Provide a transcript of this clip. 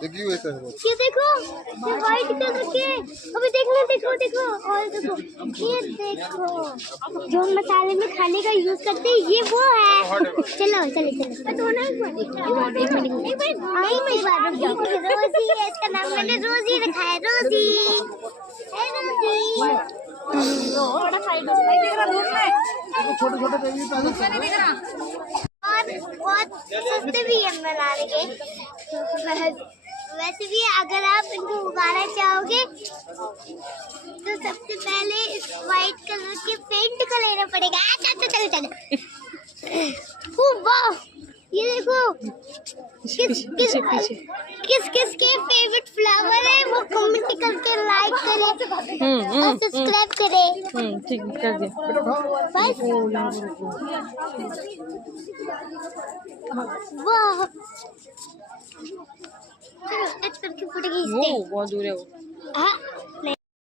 देखिए वैसा है। ये देखो, ये व्हाइट कलर के, अभी देखो देखो देखो, और देखो ये देखो, जो मसाले में खाने का यूज करते हैं ये वो है। चलो चलो चलो, तो ना एक बार रोजी है इसका नाम, मैंने रोजी रखा है, रोजी है, रोजी। छोटे छोटे बेबी और बहुत सस्ते भी है बनाने के। वैसे भी अगर आप इनको उगाना चाहोगे तो सबसे पहले इस व्हाइट कलर के पेंट को लेना पड़ेगा। चलो चलो चलो। ओह वाह, ये देखो किस किस के फेवरेट फ्लावर है वो कमेंट करके लाइक करें और सब्सक्राइब करें। ठीक कर दिया बस वाह, चलो टच करके फोटो खींचते हैं। बहुत दूर है वो। हाँ